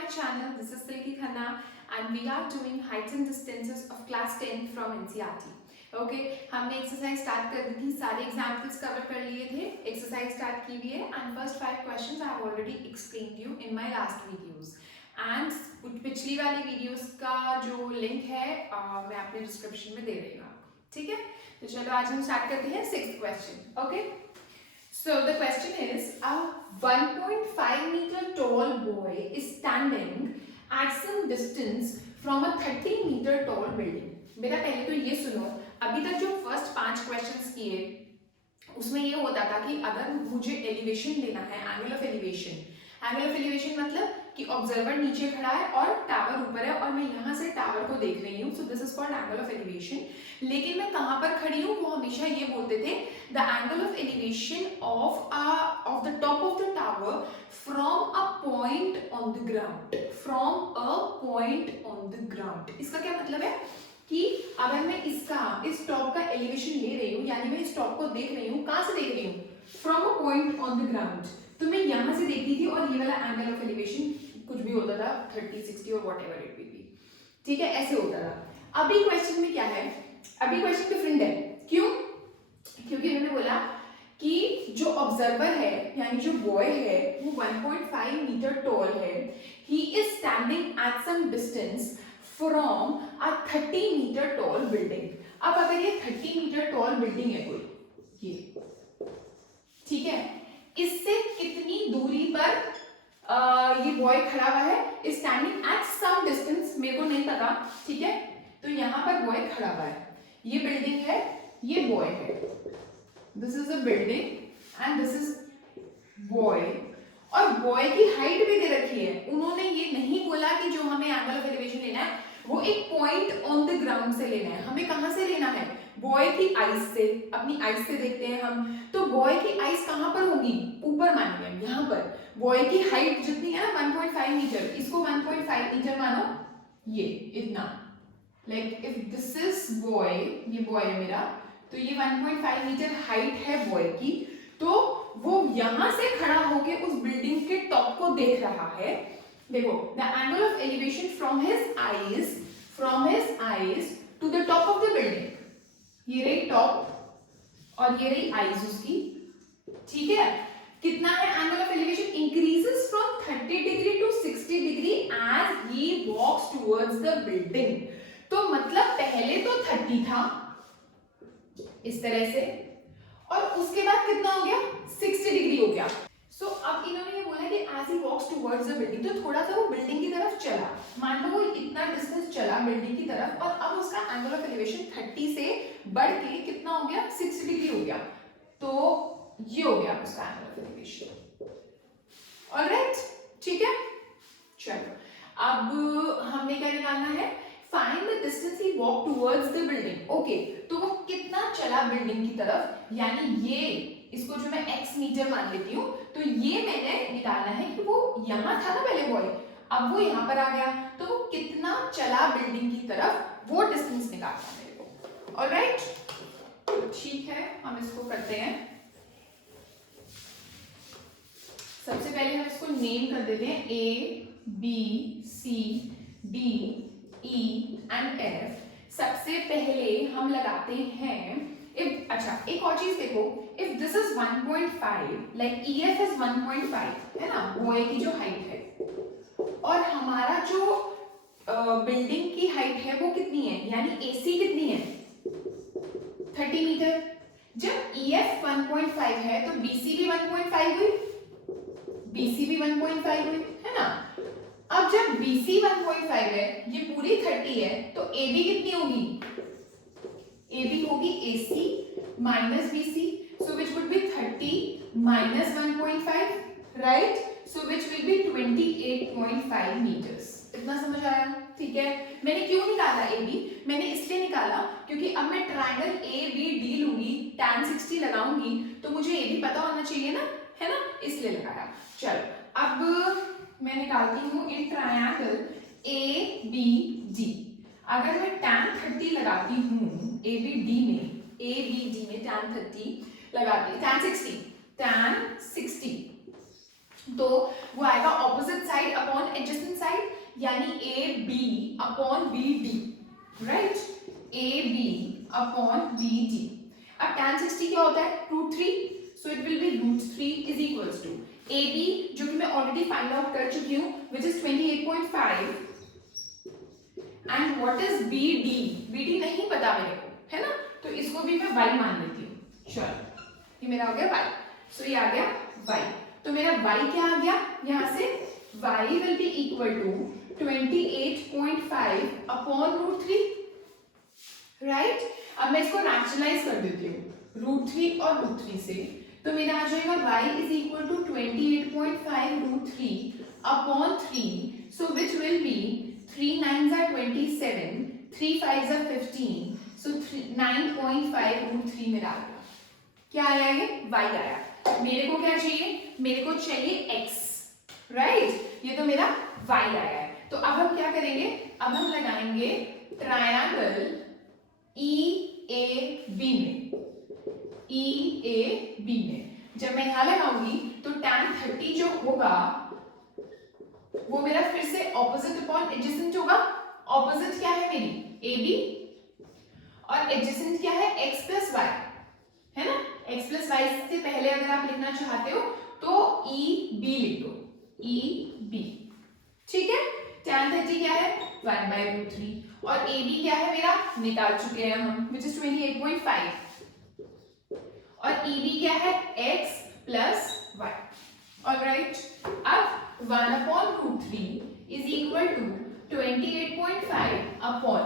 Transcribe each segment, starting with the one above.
my channel. This is Silky Khanna and we are doing heights and distances of class 10 from NCERT. Okay हमने exercise start कर दी थी, सारे examples cover कर लिए थे, exercise start की हुई है and first 5 questions I have already explained you in my last videos and पिछली वाली वीडियोस का जो लिंक है मैं अपने डिस्क्रिप्शन में दे रही हूँ आपको, ठीक है। तो चलो आज हम स्टार्ट करते हैं 6th question. Okay, so the question is a 1.5 meter tall boy is standing at some distance from a 30 meter tall building। बेटा पहले तो ये सुनो, अभी तक जो फर्स्ट 5 क्वेश्चंस किए उसमें ये होता था कि अगर मुझे एलिवेशन लेना है, एंगल ऑफ एलिवेशन मतलब कि ऑब्जर्वर नीचे खड़ा है और टावर ऊपर है और मैं यहाँ से टावर को देख रही हूँ, so this is called angle of elevation. लेकिन मैं कहाँ पर खड़ी हूँ वो हमेशा ये बोलते थे the angle of elevation of the top of the tower from a point on the ground, इसका क्या मतलब है कि अगर मैं इस टॉप का एलिवेशन ले रही हूँ, यानी मैं इस टॉप को देख रही हूँ, कहाँ से देख रही हूँ? From a point on the ground. तो मैं यहाँ से देखती थी और ये वाला एंगल ऑफ एलिवेशन कुछ भी होता था 30, 60 और व्हाटएवर इट विल बी, ठीक है, ऐसे होता था। अभी क्वेश्चन में क्या है? अभी क्वेश्चन डिफरेंट है। क्यों? क्योंकि उन्होंने बोला कि जो ऑब्जर्वर है यानी जो बॉय है वो 1.5 मीटर टॉल है, he is standing at some distance from a 30 meter tall building. अब अगर ये 30 मीटर टॉल बिल्डिंग है कोई, ये ठीक है, इससे कितनी दूरी पर ये बॉय खड़ा हुआ है? स्टैंडिंग एट सम डिस्टेंस, मेरे को नहीं पता, ठीक है। तो यहाँ पर बॉय खड़ा हुआ है, ये बिल्डिंग है, ये बॉय है, this is a building and this is boy, और बॉय की हाइट भी दे रखी है। उन्होंने ये नहीं बोला कि जो हमें एंगल ऑफ एलिवेशन लेना है वो एक पॉइंट ऑन द ग्राउंड से लेना है, हमें कहां से लेना है? बॉय की आईज से, अपनी आईज से देखते हैं हम, तो बॉय की आईज कहां पर होगी? ऊपर मानेंगे हम, यहाँ पर। बॉय की हाइट जितनी है ना 1.5 मीटर, इसको 1.5 मीटर मानो, ये इतना, like if this is boy, ये बॉय है मेरा, तो ये 1.5 मीटर हाइट है बॉय की, तो वो यहां से खड़ा होके उस बिल्डिंग के टॉप को देख रहा है। देखो, the angle of elevation from his eyes to the top of the building, ये रही टॉप और ये रही आईज उसकी, ठीक है। कितना है angle of elevation? Increases from 30 degree to 60 degree as he walks towards the building. तो मतलब पहले तो 30 था इस तरह से, और उसके बाद कितना हो गया? 60 डिग्री हो गया। सो अब इन्होंने ये बोला कि as he walks towards the building, तो थोड़ा सा वो बिल्डिंग की तरफ चला, मान लो वो इतना डिस्टेंस चला बिल्डिंग की तरफ, और अब उसका एंगल ऑफ एलिवेशन 30 से बढ़ के कितना हो गया? 60 डिग्री हो गया। तो ये हो गया उसका एंगल ऑफ एलिवेशन। ऑलराइट, ठीक है। चलो अब हमने क्या निकालना है? Find the distance he walk towards the building. Okay, तो वो कितना चला बिल्डिंग की तरफ, यानी ये, इसको जो मैं x मीटर मान लेती हूँ, तो ये मैंने निकालना है कि वो यहाँ था ना पहले बॉय, अब वो यहाँ पर आ गया, तो वो कितना चला बिल्डिंग की तरफ, वो डिस्टेंस निकालना है मेरे को। ऑलराइट, तो ठीक है, हम इसको करते हैं। सबसे पहले हम इसको नेम कर देते हैं A, B, C, D, E and F। सबसे पहले हम लगाते हैं if, अच्छा एक और चीज देखो, if this is 1.5, like EF is 1.5 है ना, बॉय की जो हाइट है, और हमारा जो बिल्डिंग की हाइट है वो कितनी है, यानी AC कितनी है? 30 मीटर। जब EF 1.5 है तो BC भी 1.5 हुई, BC भी 1.5 हुई, है ना। अब जब BC 1.5 है, ये पूरी 30 है, तो AB कितनी होगी? AB होगी AC minus BC, so which would be 30 minus 1.5, right? So which will be 28.5 meters. इतना समझ आया? ठीक है। मैंने क्यों निकाला AB? मैंने इसलिए निकाला क्योंकि अब मैं ट्रायंगल ABD लूंगी, tan 60 लगाऊंगी, तो मुझे AB पता होना चाहिए ना, है ना, इसलिए लगाया। चलो अब मैं निकालती हूँ एक ट्रायंगल ABD। अगर मैं tan 30 लगाती हूँ ABD में tan 30 लगाती, tan 60 तो वो आएगा opposite side upon adjacent side, यानी A B upon B D, right, A B upon B D. अब tan 60 क्या होता है, √3, so it will be √3 is equals to A B, जो कि मैं ऑलरेडी फाइंड आउट कर चुकी हूँ, which is 28.5, and what is B D, B D नहीं पता मेरे को, है ना, तो इसको भी मैं y मान लेती हूँ। चलो ये मेरा हो गया y, सो ये आ गया y, तो मेरा y क्या आ गया यहाँ से, y will be equal to 28.5 upon √3, right. अब मैं इसको रैशनलाइज कर देती हूँ √3 और √3 से, तो मेरा आ जाएगा y is equal to 28.5 √3 upon 3, so which will be 3 9s are 27, 3 5s are 15, so 9.5 √3 मेरा आ गया। क्या आया ये, y आया। मेरे को क्या चाहिए, मेरे को चाहिए x, राइट, ये तो मेरा y आया है। तो अब हम क्या करेंगे, अब हम लगाएंगे ट्रायंगल EAB में, EAB में जब मैं यहां लगाऊंगी तो tan 30 जो होगा वो मेरा फिर से ऑपोजिट अपॉन एडजेसेंट होगा। ऑपोजिट क्या है मेरी, AB, और एडजेसेंट क्या है, x प्लस वाई, है ना। x प्लस वाई से पहले अगर आप लिखना चाहते हो तो EB लिख दो, EB, ठीक है। tan 30 क्या है, 1/√3, और AB क्या है मेरा, निकाल चुके हैं हम, which is 28.5, और EB क्या है, x प्लस y, ऑलराइट। अब 1/√3 is equal to 28.5 upon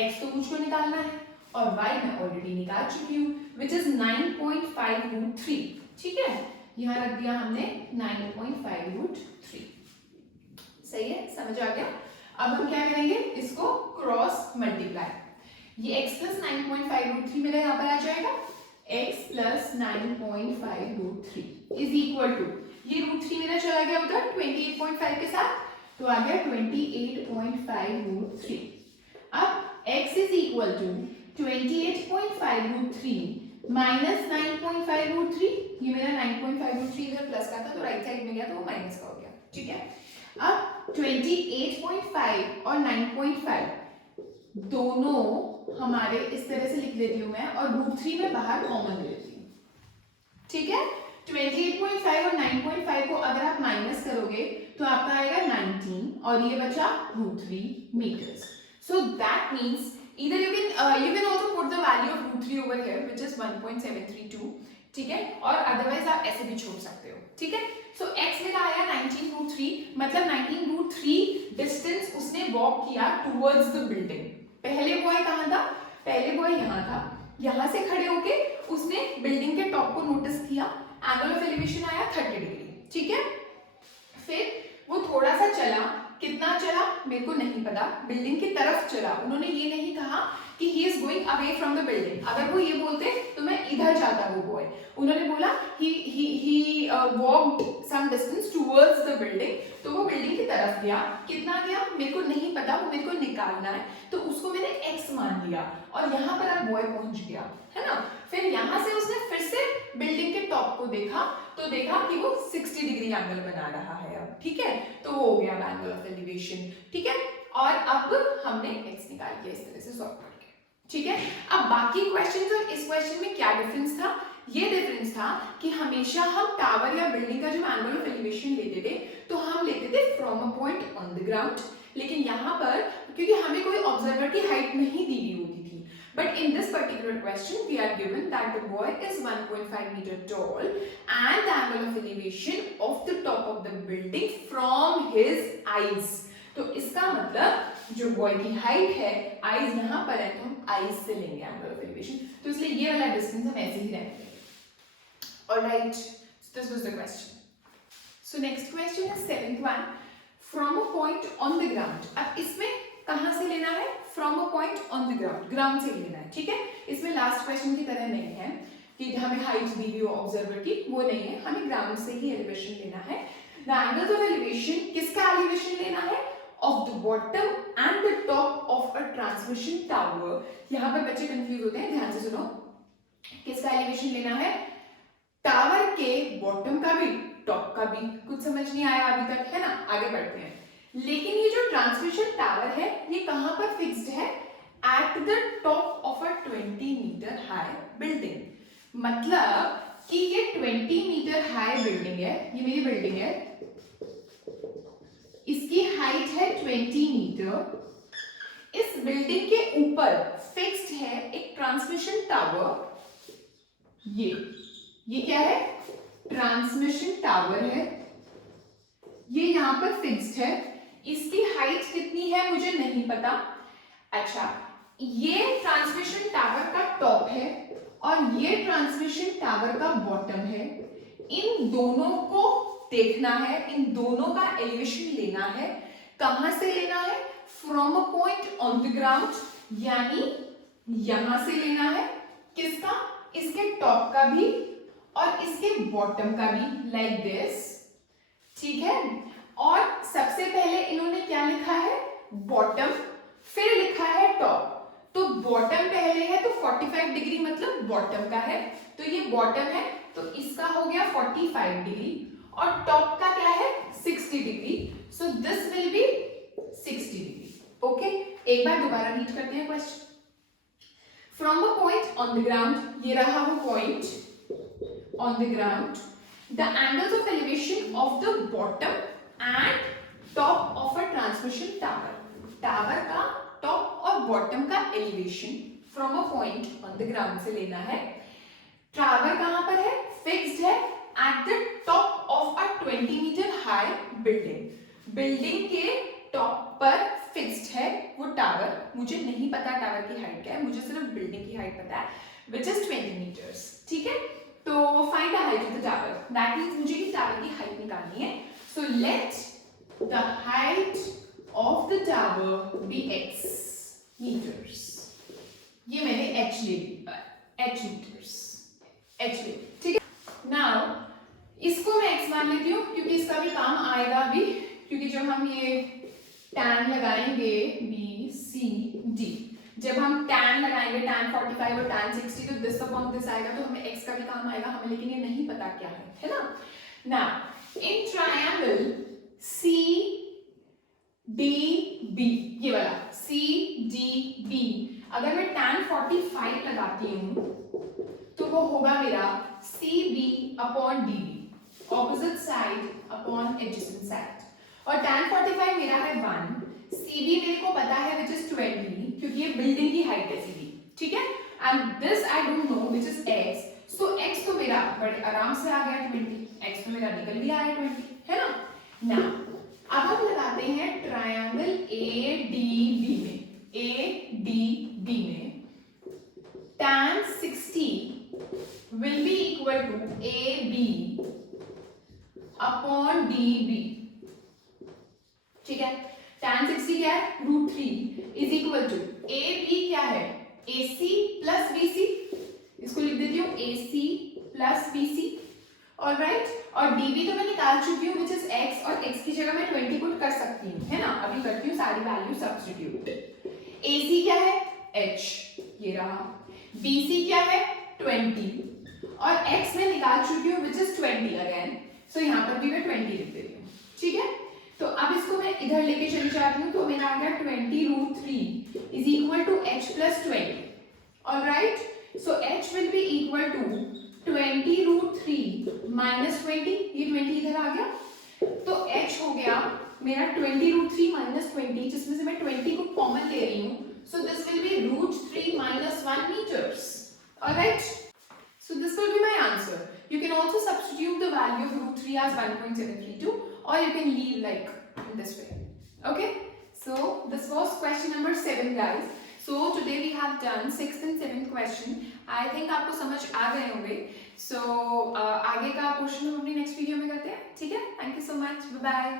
x तो मुझको निकालना है, और y मैं ऑलरेडी निकाल चुकी हूँ, which is 9.5 √3, ठीक है, यहाँ रख दिया हमने 9.5 √3, सही है, समझ आ गया। अब हम क्या करेंगे, इसको क्रॉस मल्टीप्लाई, ये x प्लस 9.5 √3 मेरा यहाँ पर आ जाएगा, x plus 9.5 √3 is equal to, ये √3 मेरा चला गया उधर 28.5 के साथ, तो आ गया 28.5 √3। अब x is equal to 28.5 √3 minus 9.5 √3, ये मेरा 9.5 √3 इधर प्लस का था तो राइट साइड में गया तो वो माइनस का हो गया, ठीक है। अब 28.5 और 9.5 दोनों हमारे इस तरह से लिख लेती हूँ मैं, और √3 में बाहर कॉमन ले लेती हूँ, ठीक है। 28.5 और 9.5 को अगर आप माइनस करोगे तो आपका आएगा 19, और ये बचा √3 meters, so that means either you can also put the value of √3 over here which is 1.732, ठीक है, और अदरवाइज आप ऐसे भी छोड़ सकते हो, ठीक है। सो x मेरा आया 19 √3, मतलब 19 √3 डिस्टेंस उसने वॉक किया टुवर्ड्स द बिल्डिंग। पहले बॉय कहाँ था, पहले बॉय यहाँ था, यहाँ से खड़े होके उसने बिल्डिंग के टॉप को नोटिस किया, एंगल ऑफ एलिवेशन आया 30 डिग्री, ठीक है। फिर वो थोड़ा सा चला, कितना चला मेरे को नहीं पता, बिल्डिंग की तरफ चला, उन्होंने ये नहीं कहा कि he is going away from the building, अगर वो ये बोलते तो मैं इधर जाता वो बॉय, उन्होंने बोला he walked some distance towards the building, तो वो बिल्डिंग की तरफ गया, कितना गया मेरे को नहीं पता, वो मेरे को निकालना है, तो उसको मैंने x मान लिया, और यहाँ पर अब बॉय पहुंच गया, है ना। फिर यहाँ से उसने फिर से बिल्डिंग के टॉप को देखा, तो देखा कि वो 60 डिग्री एंगल बना रहा है अब, ठीक है, तो वो हो गया एंगल ऑफ एलिवेशन, ठीक है। और अब हमने x निकाल के इस तरह से सॉल्व करके, ठीक है। अब बाकी क्वेश्चंस और इस क्वेश्चन में क्या डिफरेंस था, ये डिफरेंस था कि हमेशा हम टावर या बिल्डिंग का जब एंगल ऑफ एलिवेशन लेते थे तो हम लेते थे from a point on the ground, लेकिन यहाँ पर क्योंकि हमें कोई ऑब्जर्वर की हाइट नहीं दी हुई होती थी, but in this particular question we are given that the boy is 1.5 meter tall and the angle of elevation of the top of the building from his eyes, तो इसका मतलब जो बॉय की हाइट है, आईज यहाँ पर है तो हम आईज से लेंगे एंगल ऑफ एलिवेशन, तो इसलिए ये वाला डिस्टेंस हम ऐसे ही रहने देंगे। Alright, so this was the question. So next question is 7th one, from a point on the ground. अब इसमें कहां से लेना है, from a point on the ground, ground से लेना है, ठीक है। इसमें लास्ट क्वेश्चन की तरह नहीं है कि हमें हाइट दी हुई हो ऑब्जर्वर की, वो नहीं है, हमें ग्राउंड से ही एलिवेशन लेना है। द एंगल ऑफ एलिवेशन, किसका एलिवेशन लेना है, of the bottom and the top of a transmission tower। यहाँ पर बच्चे कंफ्यूज होते हैं, ध्यान से सुनो, किसका एलिवेशन लेना है, टावर के बॉटम का भी टॉप का भी। कुछ समझ नहीं आया अभी तक, है ना? आगे बढ़ते हैं। लेकिन ये जो ट्रांसमिशन टावर है ये कहां पर फिक्स्ड है? At the top of a 20 meter high building. मतलब कि ये 20 मीटर हाई बिल्डिंग है, ये मेरी बिल्डिंग है, इसकी हाइट है 20 मीटर। इस बिल्डिंग के ऊपर फिक्स्ड है एक ट्रांसमिशन टावर। ये क्या है? ट्रांसमिशन टावर है, ये यहां पर फिक्स्ड है। इसकी हाइट कितनी है मुझे नहीं पता। अच्छा, ये ट्रांसमिशन टावर का टॉप है और ये ट्रांसमिशन टावर का बॉटम है। इन दोनों को देखना है, इन दोनों का एलिवेशन लेना है। कहां से लेना है? From a point on the ground, यानी यहां से लेना है। किसका? इसके टॉप का भी और इसके बॉटम का भी, लाइक दिस। ठीक है? और सबसे पहले इन्होंने क्या लिखा है? बॉटम, फिर लिखा है टॉप। तो बॉटम पहले है तो 45 डिग्री मतलब बॉटम का है, तो ये बॉटम है तो इसका हो गया 45 डिग्री। और टॉप का क्या है? 60 degree. So this will be 60 degree. Okay, एक बार दोबारा रीड करते हैं question. From a point on the ground, ये रहा वो point on the ground, the angles of elevation of the bottom and top of a transmission tower. Tower का top और bottom का elevation from a point on the ground से लेना है। Tower कहां पर है? फिक्स्ड है at the top of a 20 meter high building. Building के टॉप पर फिक्स्ड है वो टावर। मुझे नहीं पता टावर की हाइट क्या है, मुझे सिर्फ बिल्डिंग की हाइट पता है, विच इज 20 मीटर्स। ठीक है, तो find the height of the tower. That means मुझे इस टावर की हाइट निकालनी है। So let the height of the tower be x meters. ये मैंने h ले लिया, h मीटर्स, h ले। ठीक है, नाउ इसको मैं x मान लेती हूँ क्योंकि इसका भी काम आएगा अभी, क्योंकि जब हम ये tan लगाएंगे b c d, जब हम tan लगाएंगे tan 45 और tan 60 तो दिस अपॉन दिस आएगा, तो हमें x का भी काम आएगा हमें, लेकिन ये नहीं पता क्या है ना। Now in triangle c d b, ये वाला c d b, अगर मैं tan 45 लगाती हूँ तो वो होगा मेरा cb upon db, opposite side upon adjacent side. और tan 45 मेरा है 1, cb मेरे को पता है विच इज 20 क्योंकि ये बिल्डिंग की हाइट है cb। ठीक है, and this I don't know which is x। So x तो मेरा बड़े आराम से आ गया 20, x तो मेरा निकल भी आया 20, है ना। नाउ अब हम लगाते हैं ट्रायंगल ADB में, ADB में tan 60 will be equal to AB upon DB। ठीक है, tan 60 क्या है? √3 is equal to AB क्या है? AC plus BC, इसको लिख देती हूँ AC plus BC। ऑलराइट, और dB तो मैं निकाल चुकी हूँ विच इज x, और x की जगह मैं 20 पुट कर सकती हूँ, है ना। अभी करती हूँ सारी वैल्यू सब्स्टिट्यूट। AC क्या है? h, ये रहा। BC क्या है? 20, और x मैं निकाल चुकी हूँ विच इज 20 अगेन, सो यहाँ पर भी मैं 20 लिख देती हूँ। ठीक है, तो अब इसको मैं इधर लेके चली जाती हूँ, तो मेरा आ गया 20√3 is equal to h plus 20। Alright, so h will be equal to 20√3 minus 20, ये 20 इधर आ गया, तो h हो गया मेरा 20√3 माइनस 20, जिसमें से मैं 20 को कॉमन ले रही हूँ, so this will be √3 minus 1 meters। Alright, so this will be my answer. You can also substitute the value of √3 as 1.732, or you can leave like in this way. Okay, so this was question number 7 guys. So today we have done 6th and 7th question. I think आपको समझ आ गए होंगे। So आगे का portion हम अपनी next video में करते हैं। ठीक है, thank you so much, bye bye.